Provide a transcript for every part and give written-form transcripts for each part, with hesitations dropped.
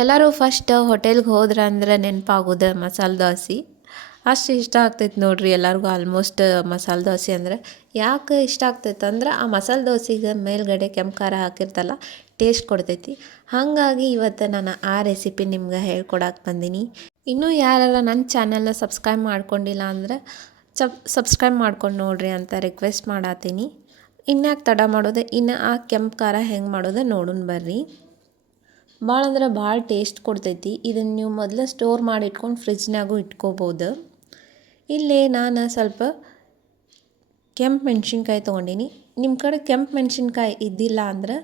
ಎಲ್ಲರೂ ಫಸ್ಟ್ ಹೋಟೆಲ್ಗೆ ಹೋದ್ರೆ ಅಂದ್ರೆ ನೆನಪಾಗೋದು ಮಸಾಲೆ ದೋಸೆ. ಅಷ್ಟು ಇಷ್ಟ ಆಗ್ತೈತೆ ನೋಡ್ರಿ ಎಲ್ಲರಿಗೂ ಆಲ್ಮೋಸ್ಟ್ ಮಸಾಲೆ ದೋಸೆ ಅಂದರೆ. ಯಾಕೆ ಇಷ್ಟ ಆಗ್ತೈತೆ ಅಂದ್ರೆ ಆ ಮಸಾಲೆ ದೋಸೆಗೆ ಮೇಲ್ಗಡೆ ಕೆಂಪು ಖಾರ ಹಾಕಿರ್ತಲ್ಲ, ಟೇಸ್ಟ್ ಕೊಡ್ತೈತಿ. ಹಾಗಾಗಿ ಇವತ್ತು ನಾನು ಆ ರೆಸಿಪಿ ನಿಮ್ಗೆ ಹೇಳ್ಕೊಡಕ್ಕೆ ಬಂದೀನಿ. ಇನ್ನೂ ಯಾರೆಲ್ಲ ನನ್ನ ಚಾನಲ್ನ ಸಬ್ಸ್ಕ್ರೈಬ್ ಮಾಡ್ಕೊಂಡಿಲ್ಲ ಅಂದ್ರೆ ಸಬ್ಸ್ಕ್ರೈಬ್ ಮಾಡ್ಕೊಂಡು ನೋಡ್ರಿ ಅಂತ ರಿಕ್ವೆಸ್ಟ್ ಮಾಡತ್ತೀನಿ. ಇನ್ಯಾಕೆ ತಡ ಮಾಡೋದು, ಇನ್ನು ಆ ಕೆಂಪು ಖಾರ ಹೆಂಗೆ ಮಾಡೋದು ನೋಡೋಣ ಬರ್ರಿ. ಭಾಳ ಅಂದ್ರೆ ಭಾಳ ಟೇಸ್ಟ್ ಕೊಡ್ತೈತಿ. ಇದನ್ನು ನೀವು ಮೊದಲು ಸ್ಟೋರ್ ಮಾಡಿ ಇಟ್ಕೊಂಡು ಫ್ರಿಜ್ನಾಗೂ ಇಟ್ಕೋಬೋದು. ಇಲ್ಲಿ ನಾನು ಸ್ವಲ್ಪ ಕೆಂಪು ಮೆಣಸಿನ್ಕಾಯಿ ತೊಗೊಂಡೀನಿ. ನಿಮ್ಮ ಕಡೆ ಕೆಂಪು ಮೆಣಸಿನ್ಕಾಯಿ ಇದ್ದಿಲ್ಲ ಅಂದ್ರೆ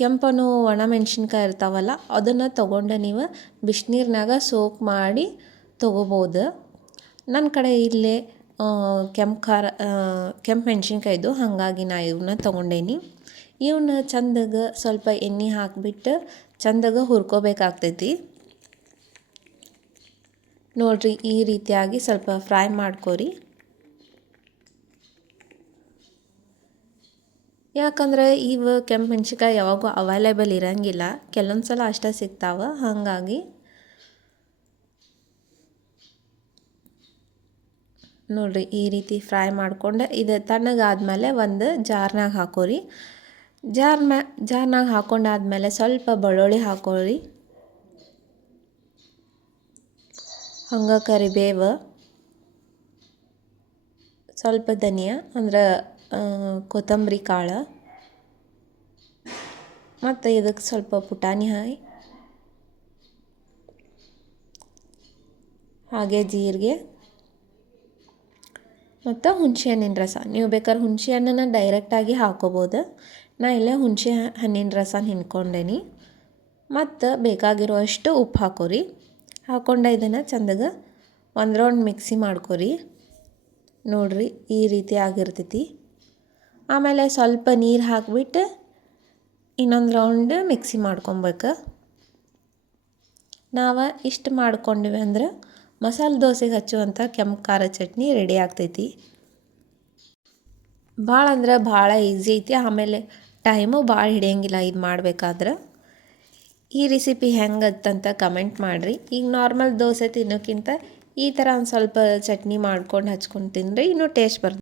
ಕೆಂಪನು ಒಣ ಮೆಣಸಿನ್ಕಾಯಿ ಇರ್ತಾವಲ್ಲ ಅದನ್ನು ತೊಗೊಂಡು ನೀವು ಬಿಸಿನೀರ್ನಾಗ ಸೋಕ್ ಮಾಡಿ ತೊಗೋಬೋದು. ನನ್ನ ಕಡೆ ಇಲ್ಲೇ ಕೆಂಪು ಮೆಣಸಿನ್ಕಾಯಿದು, ಹಾಗಾಗಿ ನಾ ಇವನ್ನ ತೊಗೊಂಡೇನಿ. ಇವನ್ನ ಚಂದಾಗ ಸ್ವಲ್ಪ ಎಣ್ಣೆ ಹಾಕಿಬಿಟ್ಟು ಚಂದಾಗ ಹುರ್ಕೋಬೇಕಾಗ್ತೈತಿ. ನೋಡಿರಿ, ಈ ರೀತಿಯಾಗಿ ಸ್ವಲ್ಪ ಫ್ರೈ ಮಾಡ್ಕೊರಿ. ಯಾಕಂದ್ರೆ ಇವು ಕೆಂಪು ಮೆಣಸಿನ್ಕಾಯಿ ಯಾವಾಗೂ ಅವೈಲೇಬಲ್ ಇರೋಂಗಿಲ್ಲ, ಕೆಲವೊಂದು ಸಲ ಅಷ್ಟೇ ಸಿಗ್ತಾವೆ. ಹಾಗಾಗಿ ನೋಡಿರಿ, ಈ ರೀತಿ ಫ್ರೈ ಮಾಡ್ಕೊಂಡು ಇದು ತಣ್ಣಗಾದ್ಮೇಲೆ ಒಂದು ಜಾರ್ನಾಗ ಹಾಕೋರಿ. ಜಾರ್ನಾಗ ಹಾಕೊಂಡಾದ್ಮೇಲೆ ಸ್ವಲ್ಪ ಬೆಳ್ಳುಳ್ಳಿ ಹಾಕೋರಿ, ಹಂಗೆ ಕರಿಬೇವು, ಸ್ವಲ್ಪ ಧನಿಯಾ ಅಂದ್ರೆ ಕೊತ್ತಂಬರಿ ಕಾಳು, ಮತ್ತು ಇದಕ್ಕೆ ಸ್ವಲ್ಪ ಪುಟಾಣಿ ಹಾಗೆ ಜೀರಿಗೆ ಮತ್ತು ಹುಣಸೆ ಹಣ್ಣಿನ ರಸ. ನೀವು ಬೇಕಾದ್ರೆ ಹುಣಸೆ ಹಣ್ಣನ್ನು ಡೈರೆಕ್ಟಾಗಿ ಹಾಕೋಬೋದು. ನಾ ಇಲ್ಲೇ ಹುಣಸೆ ಹಣ್ಣಿನ ರಸ ಹಿಂಡ್ಕೊಂಡೇನಿ. ಮತ್ತು ಬೇಕಾಗಿರುವಷ್ಟು ಉಪ್ಪು ಹಾಕೋರಿ. ಹಾಕ್ಕೊಂಡು ಇದನ್ನು ಚಂದಾಗ ಒಂದು ರೌಂಡ್ ಮಿಕ್ಸಿ ಮಾಡ್ಕೊರಿ. ನೋಡಿರಿ, ಈ ರೀತಿ ಆಗಿರ್ತೈತಿ. ಆಮೇಲೆ ಸ್ವಲ್ಪ ನೀರು ಹಾಕಿಬಿಟ್ಟು ಇನ್ನೊಂದು ರೌಂಡ್ ಮಿಕ್ಸಿ ಮಾಡ್ಕೊಬೇಕು. ನಾವು ಇಷ್ಟು ಮಾಡ್ಕೊಂಡಿವಿ ಅಂದ್ರೆ ಮಸಾಲೆ ದೋಸೆಗೆ ಹಚ್ಚುವಂಥ ಕೆಂಪು ಖಾರ ಚಟ್ನಿ ರೆಡಿ ಆಗ್ತೈತಿ. ಭಾಳ ಅಂದ್ರೆ ಭಾಳ ಈಸಿ ಐತಿ. ಆಮೇಲೆ ಟೈಮು ಭಾಳ ಹಿಡಿಯೋಂಗಿಲ್ಲ ಇದು ಮಾಡಬೇಕಾದ್ರೆ. ಈ ರೆಸಿಪಿ ಹೆಂಗತ್ತಂತ ಕಮೆಂಟ್ ಮಾಡಿರಿ. ಈಗ ನಾರ್ಮಲ್ ದೋಸೆ ತಿನ್ನೋಕ್ಕಿಂತ ಈ ಥರ ಒಂದು ಸ್ವಲ್ಪ ಚಟ್ನಿ ಮಾಡ್ಕೊಂಡು ಹಚ್ಕೊಂಡು ತಿಂದರೆ ಇನ್ನೂ ಟೇಸ್ಟ್ ಬರ್ತದೆ.